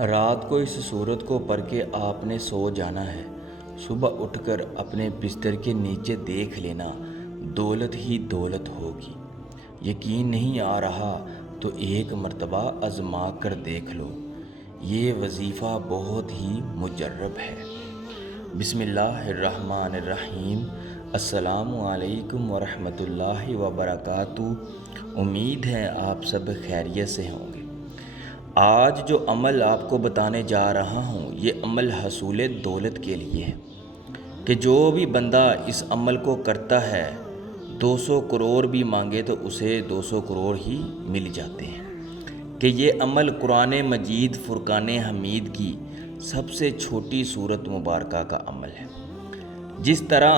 رات کو اس صورت کو پڑھ کے آپ نے سو جانا ہے۔ صبح اٹھ کر اپنے بستر کے نیچے دیکھ لینا، دولت ہی دولت ہوگی۔ یقین نہیں آ رہا تو ایک مرتبہ آزما کر دیکھ لو، یہ وظیفہ بہت ہی مجرب ہے۔ بسم اللہ الرحمن الرحیم۔ السلام علیکم ورحمۃ اللہ وبرکاتہ۔ امید ہے آپ سب خیریت سے ہوں گے۔ آج جو عمل آپ کو بتانے جا رہا ہوں، یہ عمل حصول دولت کے لیے ہے کہ جو بھی بندہ اس عمل کو کرتا ہے 200 کروڑ بھی مانگے تو اسے 200 کروڑ ہی مل جاتے ہیں۔ کہ یہ عمل قرآن مجید فرقان حمید کی سب سے چھوٹی سورت مبارکہ کا عمل ہے۔ جس طرح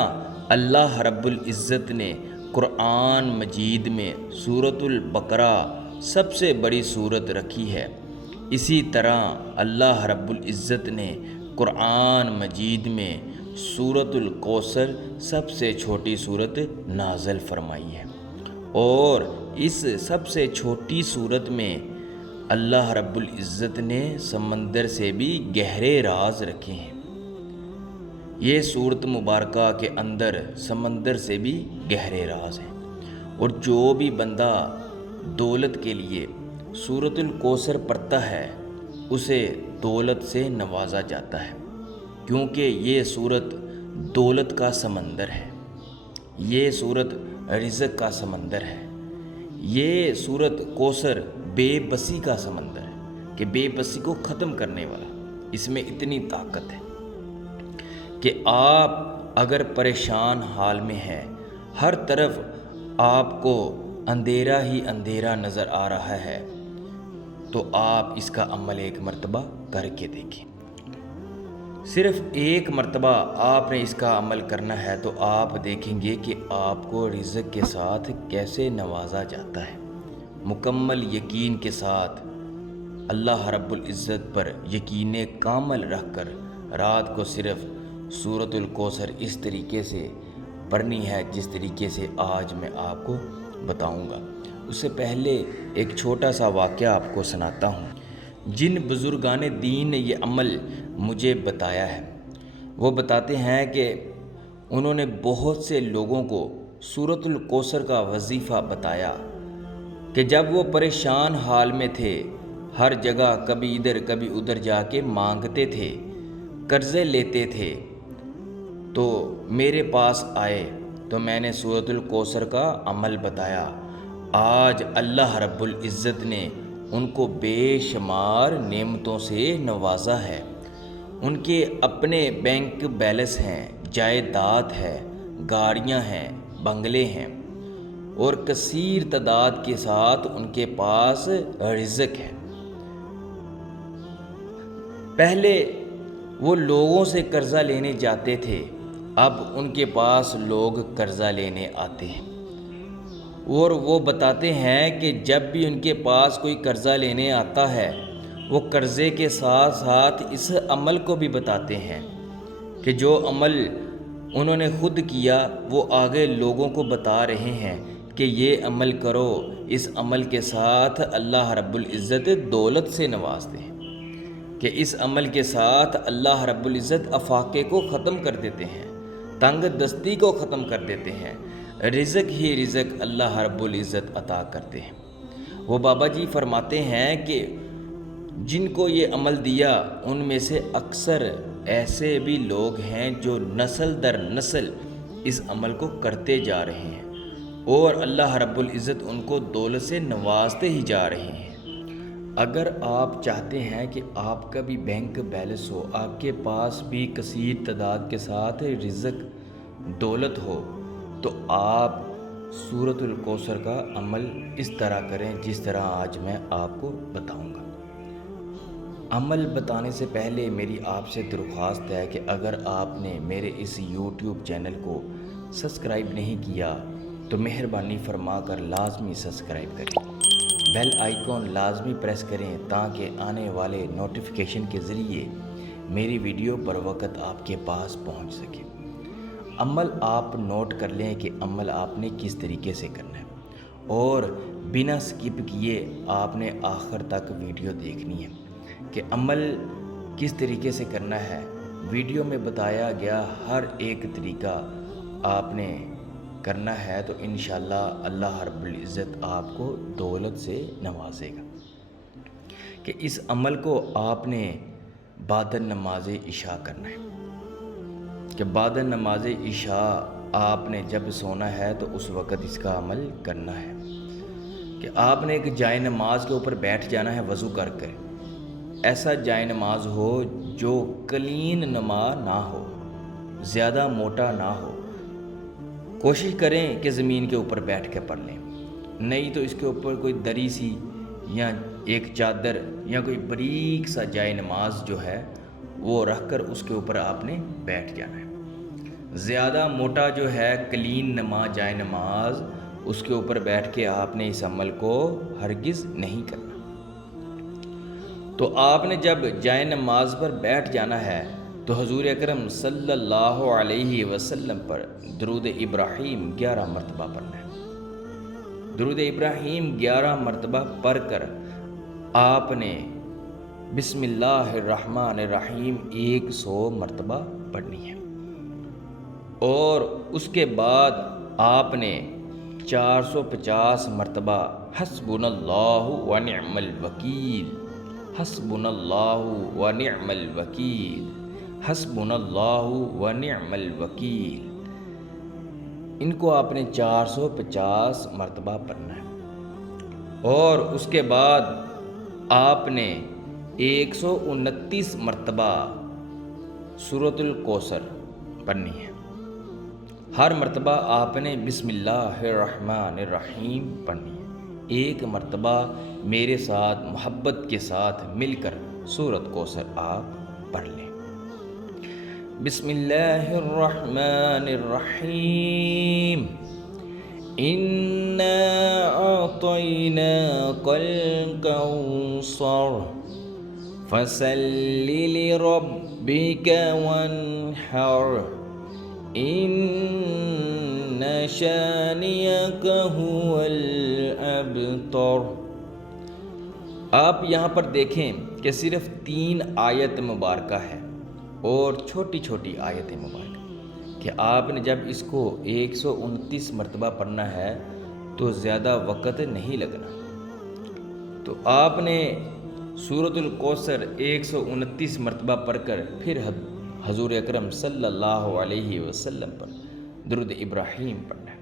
اللہ رب العزت نے قرآن مجید میں سورۃ البقرہ سب سے بڑی سورت رکھی ہے، اسی طرح اللہ رب العزت نے قرآن مجید میں سورۃ الکوثر سب سے چھوٹی سورت نازل فرمائی ہے، اور اس سب سے چھوٹی سورت میں اللہ رب العزت نے سمندر سے بھی گہرے راز رکھے ہیں۔ یہ سورت مبارکہ کے اندر سمندر سے بھی گہرے راز ہیں، اور جو بھی بندہ دولت کے لیے سورۃ الکوثر پڑھتا ہے اسے دولت سے نوازا جاتا ہے، کیونکہ یہ سورت دولت کا سمندر ہے، یہ سورت رزق کا سمندر ہے، یہ سورت کوثر بے بسی کا سمندر ہے کہ بے بسی کو ختم کرنے والا۔ اس میں اتنی طاقت ہے کہ آپ اگر پریشان حال میں ہیں، ہر طرف آپ کو اندھیرا ہی اندھیرا نظر آ رہا ہے، تو آپ اس کا عمل ایک مرتبہ کر کے دیکھیں۔ صرف ایک مرتبہ آپ نے اس کا عمل کرنا ہے تو آپ دیکھیں گے کہ آپ کو رزق کے ساتھ کیسے نوازا جاتا ہے۔ مکمل یقین کے ساتھ اللہ رب العزت پر یقین کامل رکھ کر رات کو صرف سورۃ الکوثر اس طریقے سے پڑھنی ہے جس طریقے سے آج میں آپ کو بتاؤں گا۔ اس سے پہلے ایک چھوٹا سا واقعہ آپ کو سناتا ہوں۔ جن بزرگان دین نے یہ عمل مجھے بتایا ہے، وہ بتاتے ہیں کہ انہوں نے بہت سے لوگوں کو سورۃ الکوثر کا وظیفہ بتایا کہ جب وہ پریشان حال میں تھے، ہر جگہ کبھی ادھر کبھی ادھر جا کے مانگتے تھے، قرضے لیتے تھے، تو میرے پاس آئے تو میں نے سورۃ الکوثر کا عمل بتایا۔ آج اللہ رب العزت نے ان کو بے شمار نعمتوں سے نوازا ہے۔ ان کے اپنے بینک بیلنس ہیں، جائیداد ہے، گاڑیاں ہیں، بنگلے ہیں، اور کثیر تعداد کے ساتھ ان کے پاس رزق ہے۔ پہلے وہ لوگوں سے قرضہ لینے جاتے تھے، اب ان کے پاس لوگ قرضہ لینے آتے ہیں، اور وہ بتاتے ہیں کہ جب بھی ان کے پاس کوئی قرضہ لینے آتا ہے، وہ قرضے کے ساتھ ساتھ اس عمل کو بھی بتاتے ہیں کہ جو عمل انہوں نے خود کیا وہ آگے لوگوں کو بتا رہے ہیں کہ یہ عمل کرو، اس عمل کے ساتھ اللہ رب العزت دولت سے نوازتے ہیں، کہ اس عمل کے ساتھ اللہ رب العزت افاقے کو ختم کر دیتے ہیں، تنگ دستی کو ختم کر دیتے ہیں، رزق ہی رزق اللہ رب العزت عطا کرتے ہیں۔ وہ بابا جی فرماتے ہیں کہ جن کو یہ عمل دیا ان میں سے اکثر ایسے بھی لوگ ہیں جو نسل در نسل اس عمل کو کرتے جا رہے ہیں، اور اللہ رب العزت ان کو دولت سے نوازتے ہی جا رہے ہیں۔ اگر آپ چاہتے ہیں کہ آپ کا بھی بینک بیلنس ہو، آپ کے پاس بھی کثیر تعداد کے ساتھ رزق دولت ہو، تو آپ سورۃ الکوثر کا عمل اس طرح کریں جس طرح آج میں آپ کو بتاؤں گا۔ عمل بتانے سے پہلے میری آپ سے درخواست ہے کہ اگر آپ نے میرے اس یوٹیوب چینل کو سبسکرائب نہیں کیا تو مہربانی فرما کر لازمی سبسکرائب کریں، بیل آئیکن لازمی پریس کریں تاکہ آنے والے نوٹیفیکیشن کے ذریعے میری ویڈیو پر وقت آپ کے پاس پہنچ سکے۔ عمل آپ نوٹ کر لیں کہ عمل آپ نے کس طریقے سے کرنا ہے، اور بنا سکپ کیے آپ نے آخر تک ویڈیو دیکھنی ہے کہ عمل کس طریقے سے کرنا ہے، ویڈیو میں بتایا گیا ہر ایک طریقہ آپ نے کرنا ہے تو انشاءاللہ اللہ رب العزت آپ کو دولت سے نوازے گا۔ کہ اس عمل کو آپ نے بعد نماز عشاء کرنا ہے، کہ بعد نماز عشاء آپ نے جب سونا ہے تو اس وقت اس کا عمل کرنا ہے، کہ آپ نے ایک جائے نماز کے اوپر بیٹھ جانا ہے وضو کر کے، ایسا جائے نماز ہو جو کلین نما نہ ہو، زیادہ موٹا نہ ہو، کوشش کریں کہ زمین کے اوپر بیٹھ کے پڑھ لیں، نہیں تو اس کے اوپر کوئی دری سی یا ایک چادر یا کوئی باریک سا جائے نماز جو ہے وہ رکھ کر اس کے اوپر آپ نے بیٹھ جانا ہے۔ زیادہ موٹا جو ہے کلین نما جائے نماز، اس کے اوپر بیٹھ کے آپ نے اس عمل کو ہرگز نہیں کرنا۔ تو آپ نے جب جائے نماز پر بیٹھ جانا ہے تو حضور اکرم صلی اللہ علیہ وسلم پر درود ابراہیم 11 مرتبہ پڑھنا ہے۔ درود ابراہیم 11 مرتبہ پڑھ کر آپ نے بسم اللہ الرحمن الرحیم 100 مرتبہ پڑھنی ہے، اور اس کے بعد آپ نے 450 مرتبہ حسبنا اللہ ونعم الوکیل، حسبنا اللہ ونعم الوکیل، حسبنا اللہ ونعم الوکیل، ان کو آپ نے 450 مرتبہ پڑھنا ہے، اور اس کے بعد آپ نے 129 مرتبہ سورۃ الکوثر پڑھنی ہے۔ ہر مرتبہ آپ نے بسم اللہ الرحمن الرحیم پڑھنی ہے۔ ایک مرتبہ میرے ساتھ محبت کے ساتھ مل کر سورۃ کوثر آپ پڑھ لیں۔ بسم اللہ الرحمن الرحیم، اِنَّا أَعْطَيْنَاكَ الْكَوْثَرَ فَصَلِّ لِرَبِّكَ وَانْحَرْ إِنَّ شَانِئَكَ هُوَ الْأَبْتَرُ۔ آپ یہاں پر دیکھیں کہ صرف 3 آیت مبارکہ ہے اور چھوٹی چھوٹی آیت مبارکہ، کہ آپ نے جب اس کو 129 مرتبہ پڑھنا ہے تو زیادہ وقت نہیں لگنا۔ تو آپ نے سورۃ الکوثر 129 مرتبہ پڑھ کر پھر حضور اکرم صلی اللہ علیہ وسلم پر درود ابراہیم پڑھنا ہے،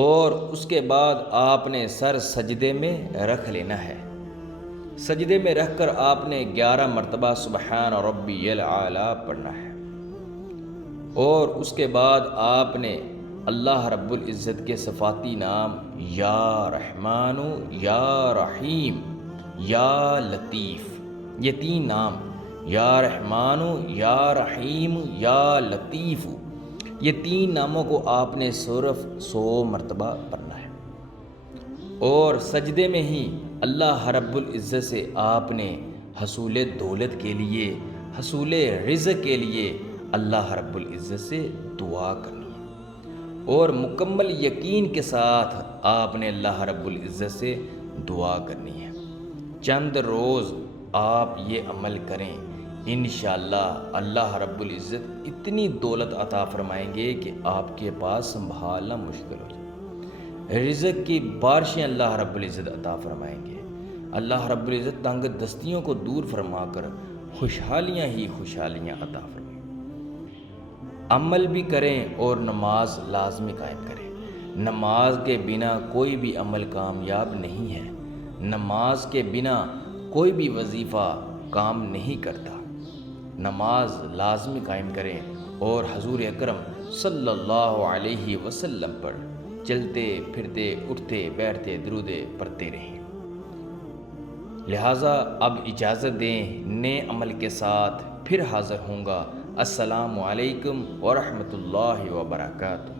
اور اس کے بعد آپ نے سر سجدے میں رکھ لینا ہے۔ سجدے میں رکھ کر آپ نے 11 مرتبہ سبحان ربی الاعلیٰ پڑھنا ہے، اور اس کے بعد آپ نے اللہ رب العزت کے صفاتی نام یا رحمان یا رحیم یا لطیف، یہ 3 نام یا رحمان یا رحیم یا لطیف، یہ 3 ناموں کو آپ نے صرف 100 مرتبہ پڑھنا ہے، اور سجدے میں ہی اللہ رب العزت سے آپ نے حصول دولت کے لیے، حصول رزق کے لیے اللہ رب العزت سے دعا کرنی ہے، اور مکمل یقین کے ساتھ آپ نے اللہ رب العزت سے دعا کرنی ہے۔ چند روز آپ یہ عمل کریں، انشاءاللہ اللہ رب العزت اتنی دولت عطا فرمائیں گے کہ آپ کے پاس سنبھالنا مشکل ہو جائے۔ رزق کی بارشیں اللہ رب العزت عطا فرمائیں گے۔ اللہ رب العزت تنگ دستیوں کو دور فرما کر خوشحالیاں ہی خوشحالیاں عطا فرمائیں۔ عمل بھی کریں اور نماز لازمی قائم کریں۔ نماز کے بنا کوئی بھی عمل کامیاب نہیں ہے، نماز کے بنا کوئی بھی وظیفہ کام نہیں کرتا۔ نماز لازمی قائم کریں اور حضور اکرم صلی اللہ علیہ وسلم پر چلتے پھرتے اٹھتے بیٹھتے درود پڑھتے رہیں۔ لہٰذا اب اجازت دیں، نئے عمل کے ساتھ پھر حاضر ہوں گا۔ السلام علیکم ورحمۃ اللہ وبرکاتہ۔